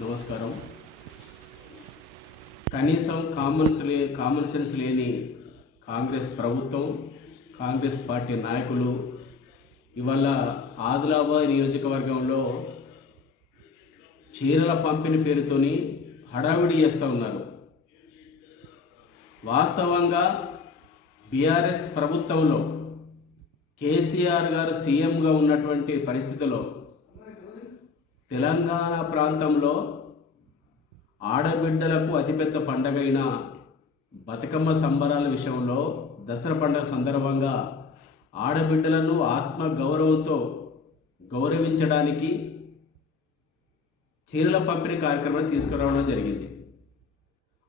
నమస్కారం. కనీసం common sense లేని కాంగ్రెస్ ప్రభుత్వం, కాంగ్రెస్ పార్టీ నాయకులు ఇవాళ ఆదిలాబాద్ నియోజకవర్గంలో చీరల పంపిణీ పేరుతోని హడావిడి చేస్తూ ఉన్నారు. వాస్తవంగా బీఆర్ఎస్ ప్రభుత్వంలో కేసీఆర్ గారు సీఎంగా ఉన్నటువంటి పరిస్థితిలో తెలంగాణ ప్రాంతంలో ఆడబిడ్డలకు అతిపెద్ద పండగైన బతుకమ్మ సంబరాల విషయంలో దసరా పండుగ సందర్భంగా ఆడబిడ్డలను ఆత్మ గౌరవంతో గౌరవించడానికి చీరల పంపిణీ కార్యక్రమాన్ని తీసుకురావడం జరిగింది.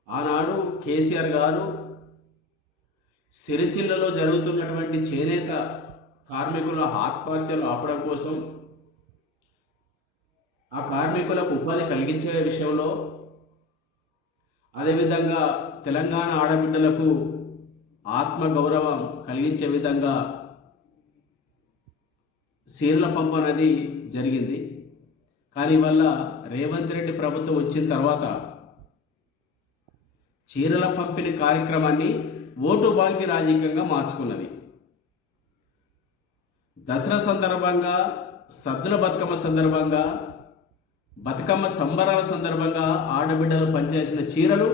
ఆనాడు కేసీఆర్ గారు సిరిసిల్లలో జరుగుతున్నటువంటి చేనేత కార్మికుల ఆత్మహత్యలు ఆపడం కోసం, ఆ కార్మికులకు ఉపాధి కలిగించే విషయంలో, అదేవిధంగా తెలంగాణ ఆడబిడ్డలకు ఆత్మగౌరవం కలిగించే విధంగా చీరల పంపు అనేది జరిగింది. కానీ వల్ల రేవంత్ రెడ్డి ప్రభుత్వం వచ్చిన తర్వాత చీరల పంపిణీ కార్యక్రమాన్ని ఓటు బ్యాంక్ రాజకీయంగా మార్చుకున్నది. దసరా సందర్భంగా, సద్దుల బతుకమ్మ సందర్భంగా, బతుకమ్మ సంబరాల సందర్భంగా ఆడబిడ్డలు పనిచేసిన చీరలు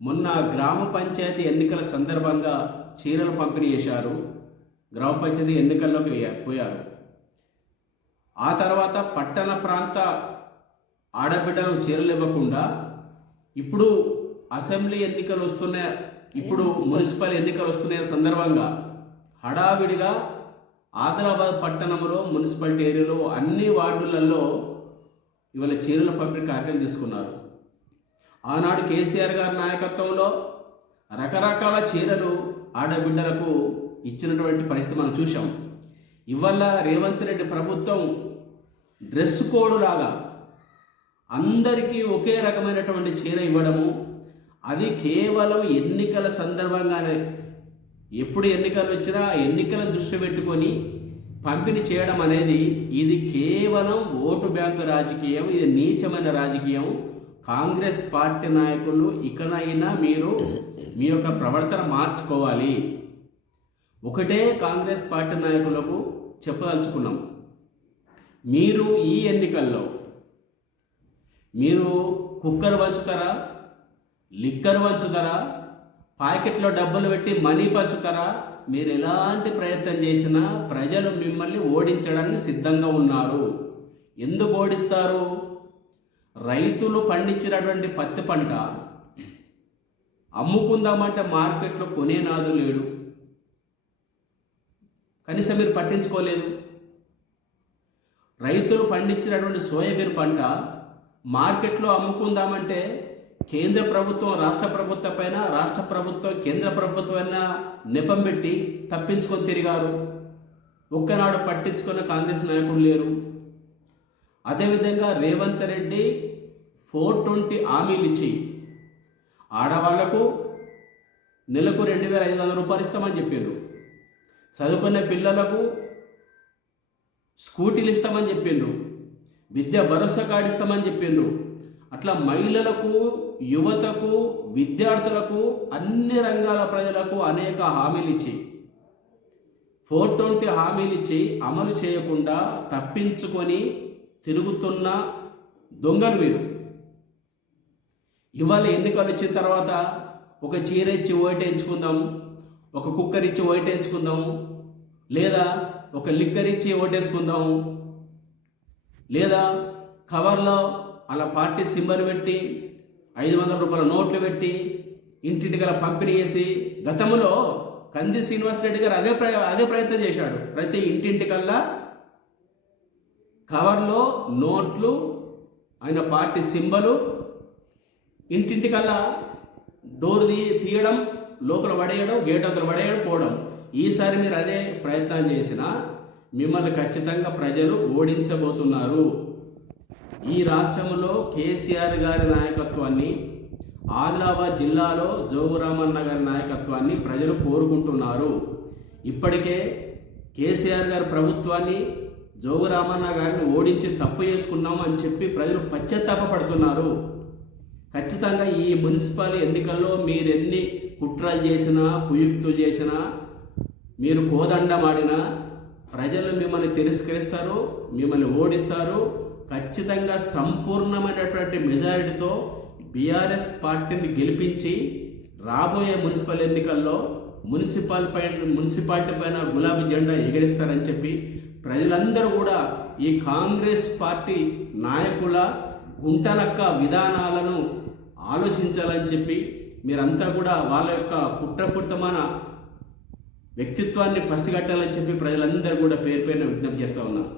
మొన్న గ్రామ పంచాయతీ ఎన్నికల సందర్భంగా చీరలు పంపిణీ చేశారు. గ్రామ పంచాయతీ ఎన్నికల్లోకి పోయారు. ఆ తర్వాత పట్టణ ప్రాంత ఆడబిడ్డలు చీరలు ఇవ్వకుండా ఇప్పుడు అసెంబ్లీ ఎన్నికలు వస్తున్నాయి, ఇప్పుడు మున్సిపల్ ఎన్నికలు వస్తున్న సందర్భంగా హడావిడిగా ఆదిలాబాద్ పట్టణంలో మున్సిపాలిటీ ఏరియాలో అన్ని వార్డులలో ఇవాళ చీరల పంపిణీ కార్యక్రమం తీసుకున్నారు. ఆనాడు కేసీఆర్ గారి నాయకత్వంలో రకరకాల చీరలు ఆడబిడ్డలకు ఇచ్చినటువంటి పరిస్థితి మనం చూసాం. ఇవాళ రేవంత్ రెడ్డి ప్రభుత్వం డ్రెస్ కోడ్ లాగా అందరికీ ఒకే రకమైనటువంటి చీర ఇవ్వడము, అది కేవలం ఎన్నికల సందర్భంగానే, ఎప్పుడు ఎన్నికలు వచ్చినా ఎన్నికలను దృష్టి పెట్టుకొని పంపిణీ చేయడం అనేది ఇది కేవలం ఓటు బ్యాంకు రాజకీయం. ఇది నీచమైన రాజకీయం. కాంగ్రెస్ పార్టీ నాయకులు ఇకనైనా మీరు మీ యొక్క ప్రవర్తన మార్చుకోవాలి. ఒకటే కాంగ్రెస్ పార్టీ నాయకులకు చెప్పదలుచుకున్నాం, మీరు ఈ ఎన్నికల్లో మీరు కుక్కర్ పంచుతారా, లిక్కర్ పంచుతారా, ప్యాకెట్లో డబ్బులు పెట్టి మనీ పంచుతారా, మీరు ఎలాంటి ప్రయత్నం చేసినా ప్రజలు మిమ్మల్ని ఓడించడానికి సిద్ధంగా ఉన్నారు. ఎందుకు ఓడిస్తారు? రైతులు పండించినటువంటి పత్తి పంట అమ్ముకుందామంటే మార్కెట్లో కొనే నాదు లేడు. కనీసం మీరు పట్టించుకోలేదు. రైతులు పండించినటువంటి సోయాబీన్ పంట మార్కెట్లో అమ్ముకుందామంటే కేంద్ర ప్రభుత్వం రాష్ట్ర ప్రభుత్వం పైన, రాష్ట్ర ప్రభుత్వం కేంద్ర ప్రభుత్వం నెపం పెట్టి తప్పించుకొని తిరిగారు. ఒక్కనాడు పట్టించుకున్న కాంగ్రెస్ నాయకులు లేరు. అదేవిధంగా రేవంత్ రెడ్డి 420 హామీలు ఇచ్చి ఆడవాళ్లకు నెలకు 2,500 రూపాయలు ఇస్తామని చెప్పారు. చదువుకునే పిల్లలకు స్కూటీలు ఇస్తామని చెప్పిండ్రు. విద్యా భరోసా కార్డు ఇస్తామని చెప్పిండ్రు. అట్లా మహిళలకు, యువతకు, విద్యార్థులకు, అన్ని రంగాల ప్రజలకు అనేక హామీలు ఇచ్చి 420 హామీలు ఇచ్చి అమలు చేయకుండా తప్పించుకొని తిరుగుతున్న దొంగలు మీరు. ఇవాళ ఎన్నికలు వచ్చిన తర్వాత ఒక చీర ఇచ్చి ఓటేయించుకుందాం, ఒక కుక్కర్ ఇచ్చి ఓటేయించుకుందాం, లేదా ఒక లిక్కర్ ఇచ్చి ఓటేసుకుందాం, లేదా కవర్లో అలా పార్టీ సింబల్ పెట్టి 500 రూపాయల నోట్లు పెట్టి ఇంటింటికల పంపిణీ చేసి, గతంలో కంది శ్రీనివాసరెడ్డి గారు అదే ప్రయత్నం చేశాడు. ప్రతి ఇంటింటికల్లా కవర్లో నోట్లు, ఆయన పార్టీ సింబలు, ఇంటింటికల్లా డోర్ తీయడం, లోపల పడేయడం, గేట్ అవతల పడేయడం, పోవడం. ఈసారి మీరు అదే ప్రయత్నం చేసినా మిమ్మల్ని ఖచ్చితంగా ప్రజలు ఓడించబోతున్నారు. ఈ రాష్ట్రంలో కేసీఆర్ గారి నాయకత్వాన్ని, ఆదిలాబాద్ జిల్లాలో జోగురామన్న గారి నాయకత్వాన్ని ప్రజలు కోరుకుంటున్నారు. ఇప్పటికే కేసీఆర్ గారి ప్రభుత్వాన్ని జోగు రామన్న గారిని ఓడించి తప్పు చేసుకున్నాము అని చెప్పి ప్రజలు పశ్చాత్తాపడుతున్నారు. ఖచ్చితంగా ఈ మున్సిపల్ ఎన్నికల్లో మీరు ఎన్ని కుట్రలు చేసినా, కుయుక్తులు చేసినా, మీరు కోదండమాడినా ప్రజలు మిమ్మల్ని తిరస్కరిస్తారు, మిమ్మల్ని ఓడిస్తారు. ఖచ్చితంగా సంపూర్ణమైనటువంటి మెజారిటీతో బీఆర్ఎస్ పార్టీని గెలిపించి రాబోయే మున్సిపల్ ఎన్నికల్లో మున్సిపాలిటీ పైన గులాబీ జెండా ఎగరిస్తారని చెప్పి ప్రజలందరూ కూడా ఈ కాంగ్రెస్ పార్టీ నాయకుల గుంటనక్క విధానాలను ఆలోచించాలని చెప్పి మీరంతా కూడా వాళ్ళ యొక్క కుట్రపూరితమైన వ్యక్తిత్వాన్ని పసిగట్టాలని చెప్పి ప్రజలందరూ కూడా పేరు పేరున విజ్ఞప్తి చేస్తూ ఉన్నారు.